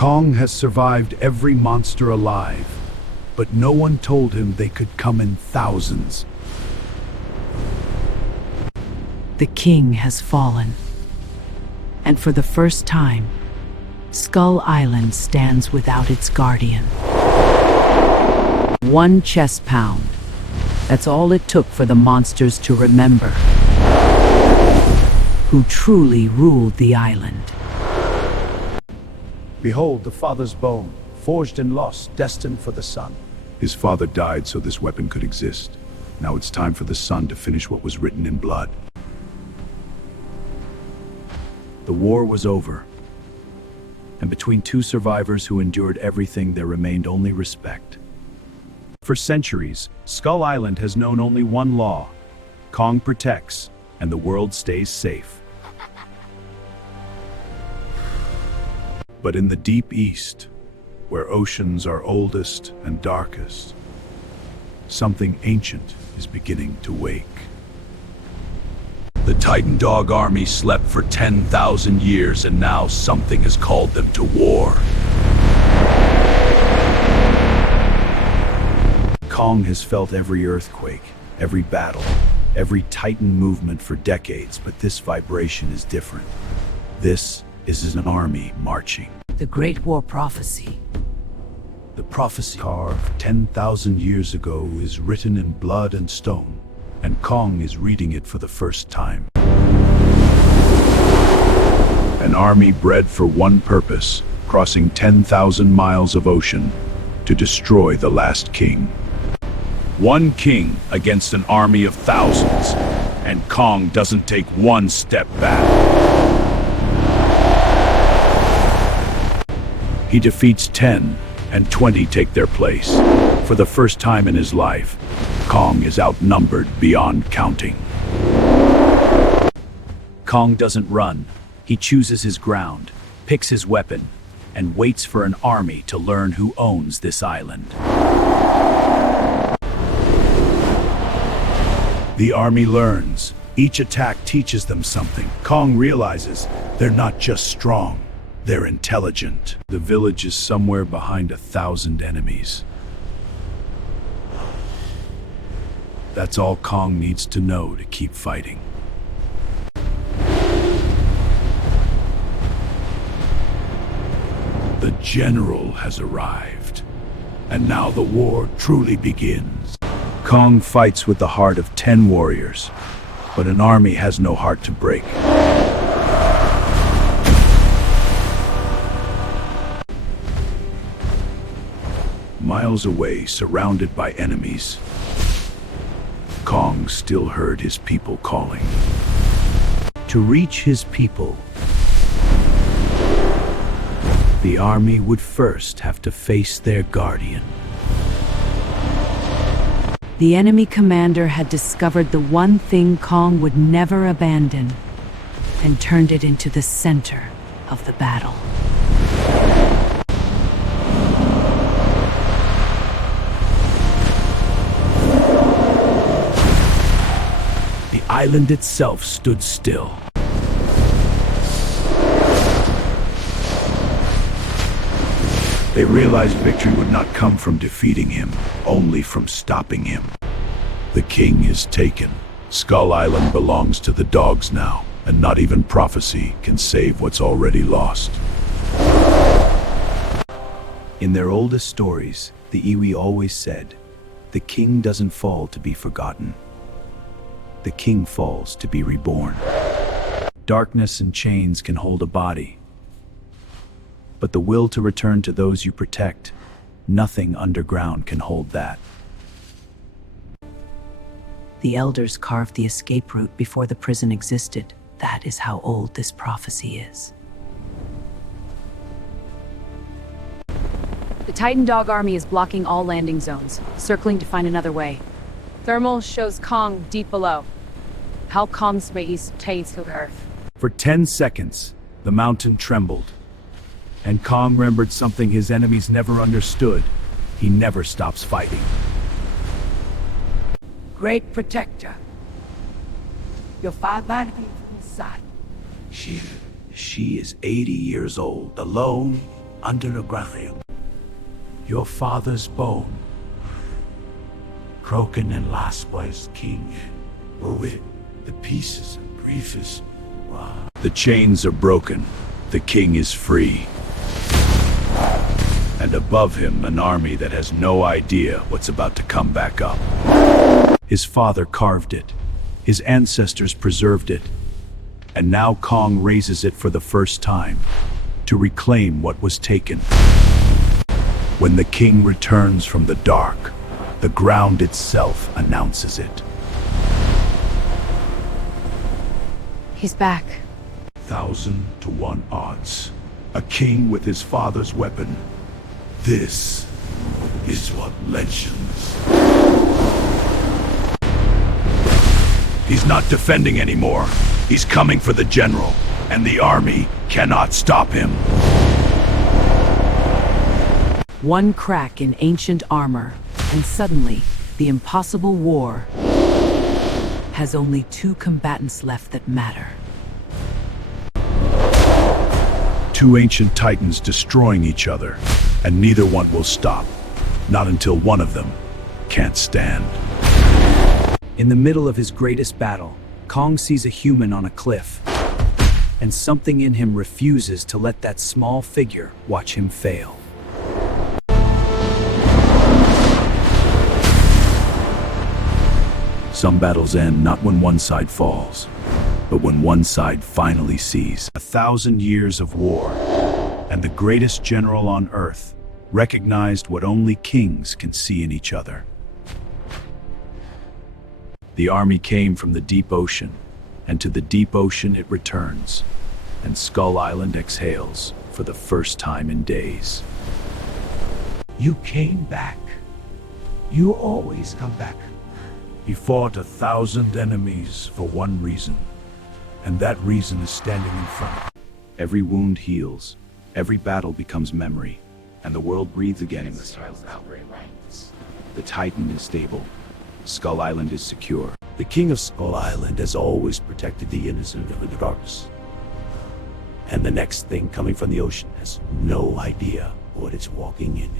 Kong has survived every monster alive, but no one told him they could come in thousands. The king has fallen, and for the first time, Skull Island stands without its guardian. One chest pound. That's all it took for the monsters to remember who truly ruled the island. Behold the father's bone, forged and lost, destined for the son. His father died so this weapon could exist. Now it's time for the son to finish what was written in blood. The war was over, and between two survivors who endured everything, there remained only respect. For centuries, Skull Island has known only one law: Kong protects, and the world stays safe. But in the deep east, where oceans are oldest and darkest, something ancient is beginning to wake. The Titan Dog army slept for 10,000 years, and now something has called them to war. Kong has felt every earthquake, every battle, every Titan movement for decades, but this vibration is different. This is an army marching. The Great War Prophecy. The prophecy carved 10,000 years ago is written in blood and stone, and Kong is reading it for the first time. An army bred for one purpose, crossing 10,000 miles of ocean to destroy the last king. One king against an army of thousands, and Kong doesn't take one step back. He defeats 10, and 20 take their place. For the first time in his life, Kong is outnumbered beyond counting. Kong doesn't run. He chooses his ground, picks his weapon, and waits for an army to learn who owns this island. The army learns. Each attack teaches them something. Kong realizes they're not just strong, they're intelligent. The village is somewhere behind 1,000 enemies. That's all Kong needs to know to keep fighting. The general has arrived, and now the war truly begins. Kong fights with the heart of 10 warriors, but an army has no heart to break. Miles away, surrounded by enemies, Kong still heard his people calling. To reach his people, the army would first have to face their guardian. The enemy commander had discovered the one thing Kong would never abandon and turned it into the center of the battle. The island itself stood still. They realized victory would not come from defeating him, only from stopping him. The king is taken. Skull Island belongs to the dogs now, and not even prophecy can save what's already lost. In their oldest stories, the Iwi always said, "The king doesn't fall to be forgotten. The king falls to be reborn." Darkness and chains can hold a body, but the will to return to those you protect, nothing underground can hold that. The elders carved the escape route before the prison existed. That is how old this prophecy is. The Titan Dog army is blocking all landing zones, circling to find another way. Thermal shows Kong deep below. How Kong's space takes to Earth. For 10 seconds, the mountain trembled, and Kong remembered something his enemies never understood. He never stops fighting. Great protector, your father son. She is 80 years old, alone, under the ground. Your father's bone, broken and lost by his king, were with the pieces and briefest. Wow. The chains are broken. The king is free. And above him, an army that has no idea what's about to come back up. His father carved it. His ancestors preserved it. And now Kong raises it for the first time, to reclaim what was taken. When the king returns from the dark, the ground itself announces it. He's back. 1,000 to 1 odds. A king with his father's weapon. This is what legends. He's not defending anymore. He's coming for the general, and the army cannot stop him. One crack in ancient armor, and suddenly, the impossible war has only 2 combatants left that matter. 2 ancient titans destroying each other, and neither one will stop. Not until one of them can't stand. In the middle of his greatest battle, Kong sees a human on a cliff, and something in him refuses to let that small figure watch him fail. Some battles end not when one side falls, but when one side finally sees 1,000 years of war, and the greatest general on earth recognized what only kings can see in each other. The army came from the deep ocean, and to the deep ocean it returns, and Skull Island exhales for the first time in days. You came back. You always come back. He fought 1,000 enemies for one reason, and that reason is standing in front. Every wound heals, every battle becomes memory, and the world breathes again in the silence. The Titan is stable. Skull Island is secure. The king of Skull Island has always protected the innocent from the darkness. And the next thing coming from the ocean has no idea what it's walking in.